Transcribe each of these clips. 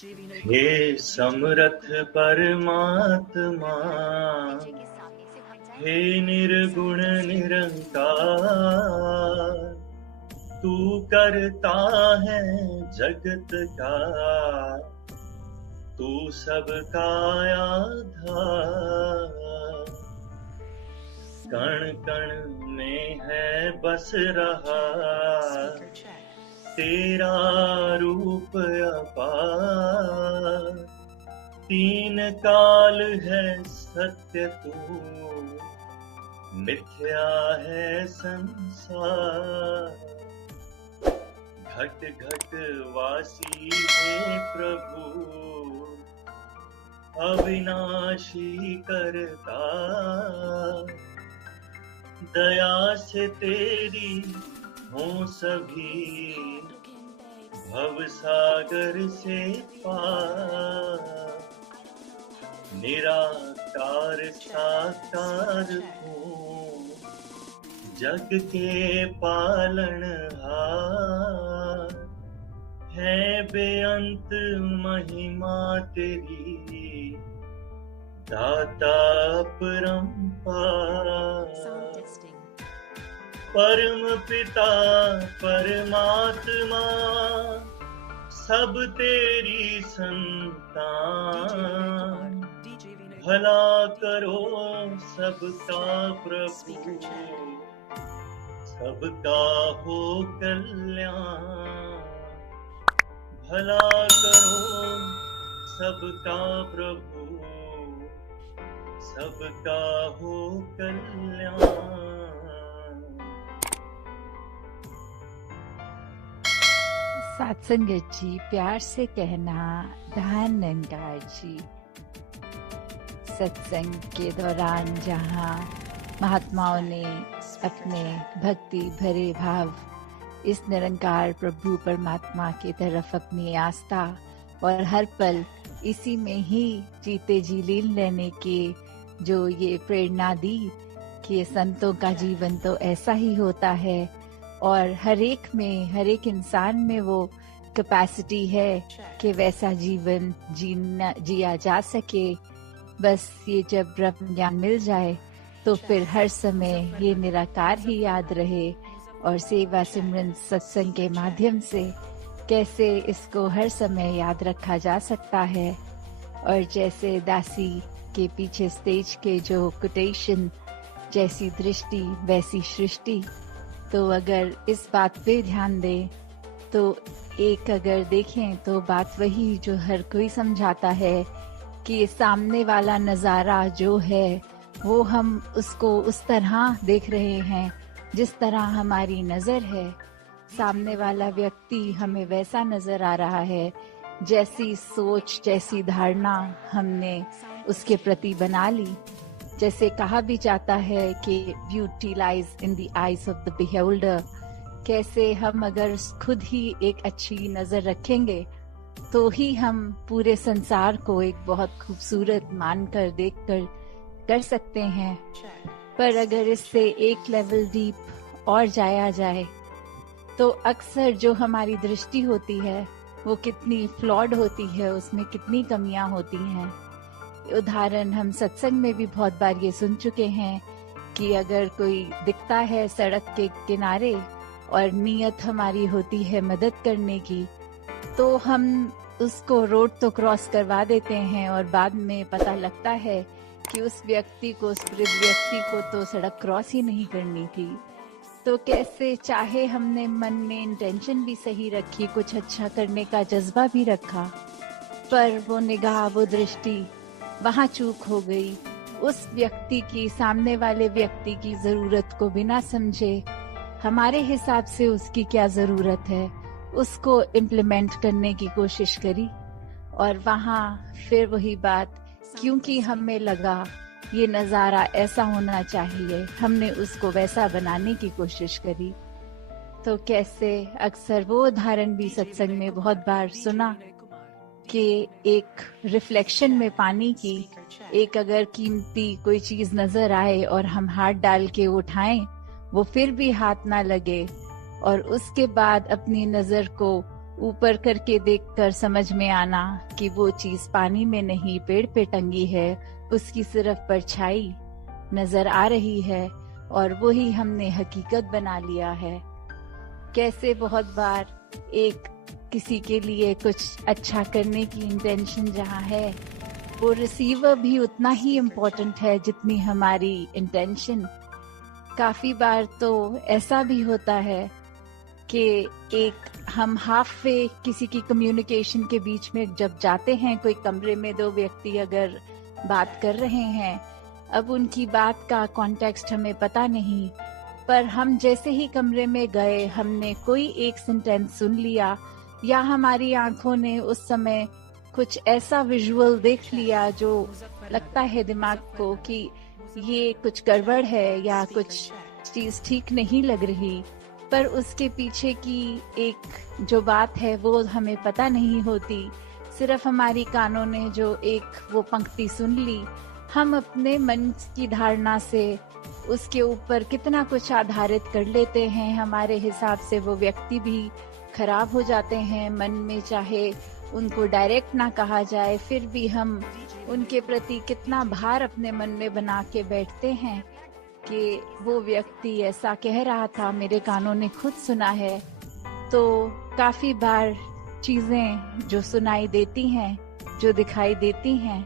हे समरथ परमात्मा, हे निर्गुण निरंकार, तू करता है जगत का, तू सबका आधार। कण कण में है बस रहा तेरा रूप अपार। तीन काल है सत्य तू, मिथ्या है संसार। घट घट वासी है प्रभु, अविनाशी करता। दया से तेरी हो सभी, भव सागर से पार। निराकार साकार हूँ, जग के पालनहार। है बेअंत महिमा तेरी, दाता परंपार। परम पिता परमात्मा, सब तेरी संतान। भला करो सबका प्रभु, सबका हो कल्याण। भला करो सबका प्रभु, सबका हो कल्याण। सत्संगत जी, प्यार से कहना धन्यवाद जी। सत्संग के दौरान जहाँ महात्माओं ने अपने भक्ति भरे भाव इस निरंकार प्रभु परमात्मा की तरफ अपनी आस्था और हर पल इसी में ही जीते जी लीन रहने के जो ये प्रेरणा दी कि संतों का जीवन तो ऐसा ही होता है और हर एक इंसान में वो कैपेसिटी है कि वैसा जीवन जिया जा सके। बस ये जब ब्रह्म ज्ञान मिल जाए तो फिर हर समय ये निराकार ही याद रहे और सेवा सिमरन सत्संग के माध्यम से कैसे इसको हर समय याद रखा जा सकता है। और जैसे दासी के पीछे स्टेज के जो कोटेशन, जैसी दृष्टि वैसी सृष्टि, तो अगर इस बात पे ध्यान दें तो एक अगर देखें तो बात वही जो हर कोई समझाता है कि सामने वाला नज़ारा जो है वो हम उसको उस तरह देख रहे हैं जिस तरह हमारी नज़र है। सामने वाला व्यक्ति हमें वैसा नज़र आ रहा है जैसी सोच, जैसी धारणा हमने उसके प्रति बना ली। जैसे कहा भी जाता है कि beauty lies in the eyes of the beholder. कैसे हम अगर खुद ही एक अच्छी नजर रखेंगे तो ही हम पूरे संसार को एक बहुत खूबसूरत मानकर देखकर कर सकते हैं। पर अगर इससे एक लेवल डीप और जाया जाए तो अक्सर जो हमारी दृष्टि होती है वो कितनी फ्लॉड होती है, उसमें कितनी कमियां होती हैं। उदाहरण हम सत्संग में भी बहुत बार ये सुन चुके हैं कि अगर कोई दिखता है सड़क के किनारे और नीयत हमारी होती है मदद करने की, तो हम उसको रोड तो क्रॉस करवा देते हैं और बाद में पता लगता है कि उस व्यक्ति को, उस वृद्ध व्यक्ति को तो सड़क क्रॉस ही नहीं करनी थी। तो कैसे चाहे हमने मन में इंटेंशन भी सही रखी, कुछ अच्छा करने का जज्बा भी रखा, पर वो निगाह, वो दृष्टि वहाँ चूक हो गई। उस व्यक्ति की, सामने वाले व्यक्ति की जरूरत को बिना समझे हमारे हिसाब से उसकी क्या जरूरत है उसको इम्प्लीमेंट करने की कोशिश करी। और वहाँ फिर वही बात, क्योंकि हमें लगा ये नजारा ऐसा होना चाहिए, हमने उसको वैसा बनाने की कोशिश करी। तो कैसे अक्सर वो उदाहरण भी सत्संग में बहुत बार सुना कि एक रिफ्लेक्शन में पानी की एक अगर कीमती कोई चीज नजर आए और हम हाथ डाल के उठाएं, वो फिर भी हाथ ना लगे, और उसके बाद अपनी नजर को ऊपर करके देखकर समझ में आना कि वो चीज पानी में नहीं पेड़ पे टंगी है, उसकी सिर्फ परछाई नजर आ रही है और वही हमने हकीकत बना लिया है। कैसे बहुत बार एक किसी के लिए कुछ अच्छा करने की इंटेंशन जहाँ है, वो रिसीवर भी उतना ही इम्पोर्टेंट है जितनी हमारी इंटेंशन। काफी बार तो ऐसा भी होता है कि एक हम हाफ वे किसी की कम्युनिकेशन के बीच में जब जाते हैं, कोई कमरे में दो व्यक्ति अगर बात कर रहे हैं, अब उनकी बात का कॉन्टेक्स्ट हमें पता नहीं, पर हम जैसे ही कमरे में गए हमने कोई एक सेंटेंस सुन लिया या हमारी आंखों ने उस समय कुछ ऐसा विजुअल देख लिया जो लगता है दिमाग को कि ये कुछ गड़बड़ है या कुछ चीज ठीक नहीं लग रही, पर उसके पीछे की एक जो बात है वो हमें पता नहीं होती। सिर्फ हमारी कानों ने जो एक वो पंक्ति सुन ली, हम अपने मन की धारणा से उसके ऊपर कितना कुछ आधारित कर लेते हैं। हमारे हिसाब से वो व्यक्ति भी खराब हो जाते हैं मन में, चाहे उनको डायरेक्ट ना कहा जाए, फिर भी हम उनके प्रति कितना भार अपने मन में बना के बैठते हैं कि वो व्यक्ति ऐसा कह रहा था, मेरे कानों ने खुद सुना है। तो काफी बार चीजें जो सुनाई देती हैं, जो दिखाई देती हैं,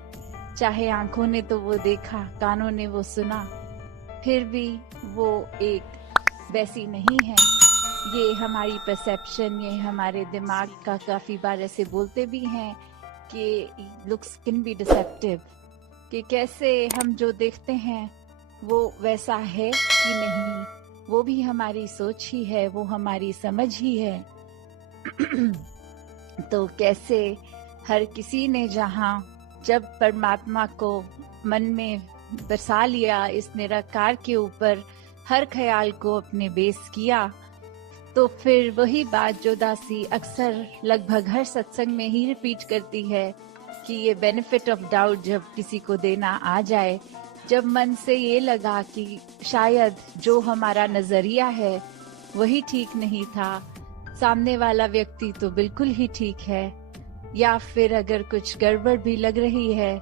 चाहे आंखों ने तो वो देखा, कानों ने वो सुना, फिर भी वो एक वैसी नहीं है। ये हमारी परसेप्शन, ये हमारे दिमाग का काफी बार ऐसे बोलते भी हैं कि लुक्स कैन बी डिसेप्टिव, कि कैसे हम जो देखते हैं वो वैसा है कि नहीं, वो भी हमारी सोच ही है, वो हमारी समझ ही है। तो कैसे हर किसी ने जहाँ जब परमात्मा को मन में बसा लिया, इस निराकार के ऊपर हर ख्याल को अपने बेस किया, तो फिर वही बात जो दासी अक्सर लगभग हर सत्संग में ही रिपीट करती है कि ये बेनिफिट ऑफ डाउट जब किसी को देना आ जाए, जब मन से ये लगा कि शायद जो हमारा नजरिया है वही ठीक नहीं था, सामने वाला व्यक्ति तो बिल्कुल ही ठीक है, या फिर अगर कुछ गड़बड़ भी लग रही है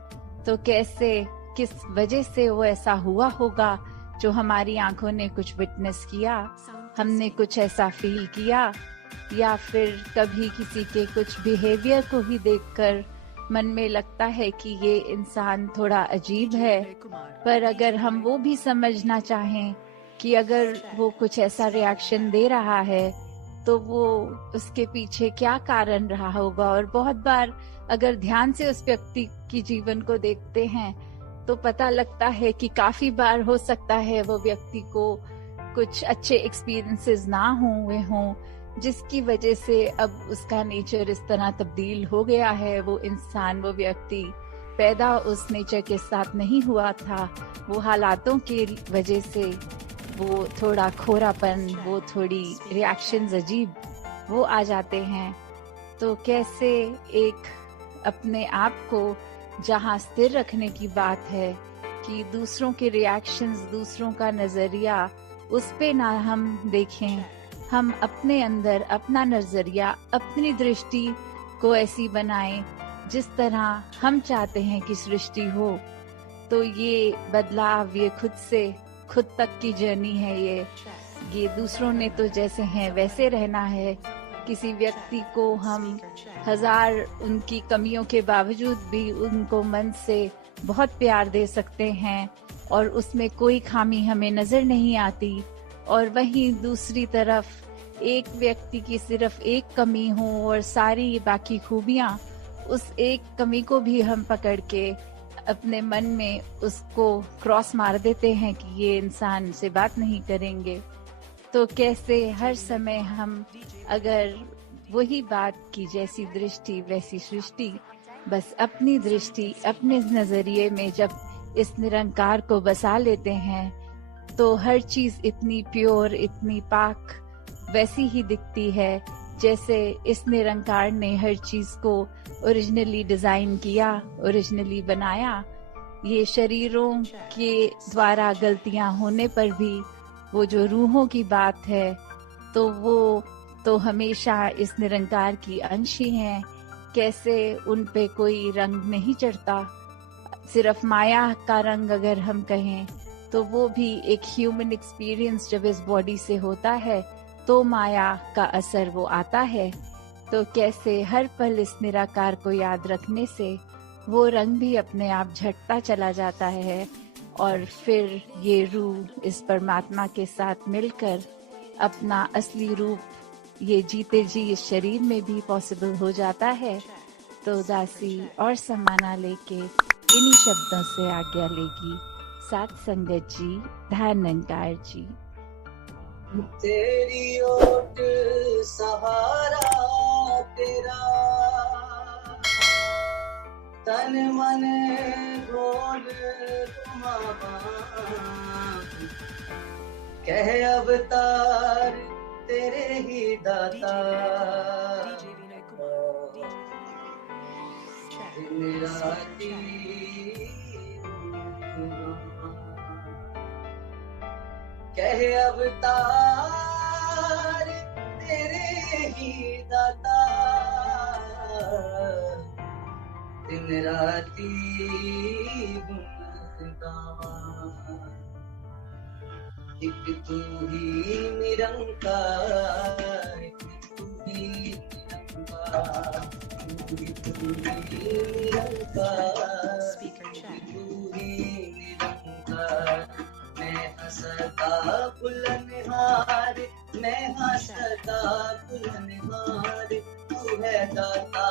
तो कैसे किस वजह से वो ऐसा हुआ होगा, जो हमारी आंखों ने कुछ विटनेस किया, हमने कुछ ऐसा फील किया, या फिर कभी किसी के कुछ बिहेवियर को ही देखकर मन में लगता है कि ये इंसान थोड़ा अजीब है, पर अगर हम वो भी समझना चाहें कि अगर वो कुछ ऐसा रिएक्शन दे रहा है तो वो उसके पीछे क्या कारण रहा होगा। और बहुत बार अगर ध्यान से उस व्यक्ति की जीवन को देखते हैं तो पता लगता है कि काफी बार हो सकता है वो व्यक्ति को कुछ अच्छे एक्सपीरियंसेस ना हुए हों, जिसकी वजह से अब उसका नेचर इस तरह तब्दील हो गया है। वो इंसान, वो व्यक्ति पैदा उस नेचर के साथ नहीं हुआ था, वो हालातों की वजह से वो थोड़ा खोरापन, वो थोड़ी रिएक्शंस अजीब वो आ जाते हैं। तो कैसे एक अपने आप को जहाँ स्थिर रखने की बात है कि दूसरों के रिएक्शंस, दूसरों का नजरिया, उस पे ना हम देखें, हम अपने अंदर अपना नजरिया, अपनी दृष्टि को ऐसी बनाएं जिस तरह हम चाहते हैं कि सृष्टि हो। तो ये बदलाव, ये खुद तक की जर्नी है। ये दूसरों ने तो जैसे हैं वैसे रहना है। किसी व्यक्ति को हम हजार उनकी कमियों के बावजूद भी उनको मन से बहुत प्यार दे सकते हैं और उसमें कोई खामी हमें नजर नहीं आती, और वहीं दूसरी तरफ एक व्यक्ति की सिर्फ एक कमी हो और सारी बाकी खूबियां, उस एक कमी को भी हम पकड़ के अपने मन में उसको क्रॉस मार देते हैं कि ये इंसान से बात नहीं करेंगे। तो कैसे हर समय हम अगर वही बात की जैसी दृष्टि वैसी सृष्टि, बस अपनी दृष्टि अपने नजरिए में जब इस निरंकार को बसा लेते हैं तो हर चीज इतनी प्योर, इतनी पाक वैसी ही दिखती है जैसे इस निरंकार ने हर चीज को ओरिजिनली डिजाइन किया, ओरिजिनली बनाया। ये शरीरों के द्वारा गलतियां होने पर भी वो जो रूहों की बात है, तो वो तो हमेशा इस निरंकार की अंश ही हैं। कैसे उन पे कोई रंग नहीं चढ़ता, सिर्फ माया का रंग अगर हम कहें तो वो भी एक ह्यूमन एक्सपीरियंस जब इस बॉडी से होता है तो माया का असर वो आता है। तो कैसे हर पल इस निराकार को याद रखने से वो रंग भी अपने आप झटता चला जाता है और फिर ये रूह इस परमात्मा के साथ मिलकर अपना असली रूप ये जीते जी इस शरीर में भी पॉसिबल हो जाता है। तो दासी और सम्माना लेके इन्हीं शब्दों से आज्ञा लेगी साथ संगत जी, ध्यानंकार जी। तेरी ओट सहारा तेरा, तन मन बोल तुम्हारा, कह अवतार तेरे ही दाता, दिन राती कह अवतार तेरे ही दाता, दिन राती एक तू ही निरंकार, तू ही निरंकार, तू ही निरंकार, तू ही निरंकार। मैं हंसता बुलनहार, मैं हंसता बुलनहार, तू है दाता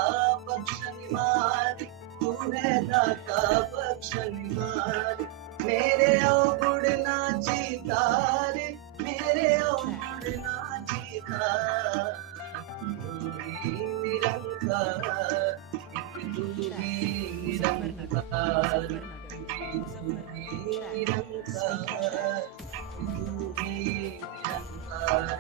बख्शनहार, तू है दाता बख्शनहार। मेरे अवगुण ना जीतार, मेरे अवगुण ना जीतार, तू ही निरंकार, तू ही निरंकार, तू ही निरंकार, तू ही निरंकार।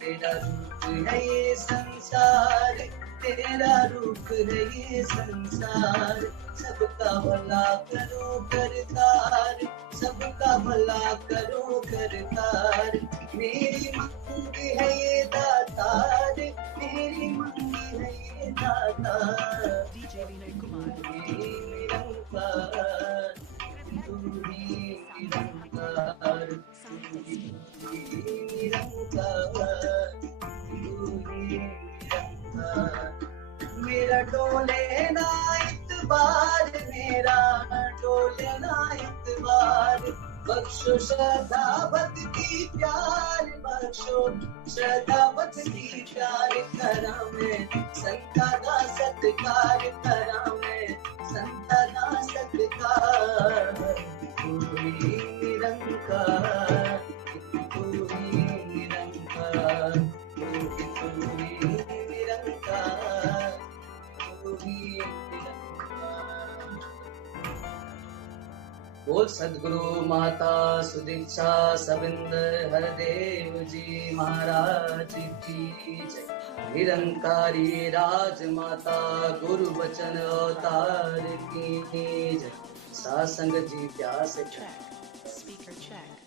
तेरा रूप है ये संसार, तेरा रूप है ये संसार, सबका भला करो करतार, सबका भला करो करतार। मेरी मंगी है ये दातार, मेरी मंगी है ये दातार, निरंकार, तू ही निरंकार, तू ही निरंकार, तू ही निरंकार। मेरा डोले ना इतबार, मेरा डोले ना इतबार, बख्शो श्रद्धा भक्ति प्यार, बख्शो श्रद्धा भक्ति प्यार। करा मैं संता का सत्कार, करा मैं संता का सत्कार। तू ही निरंकार, तू ही निरंकार, तू ही निरंकार, तू ही निरंकार। बोल सद्गुरु माता सुदीक्षा सविंदर हरदेव जी महाराज की जय। निरंकारी राजमाता गुरु वचन अवतार की जय। सासंग जी प्यास। Speaker check.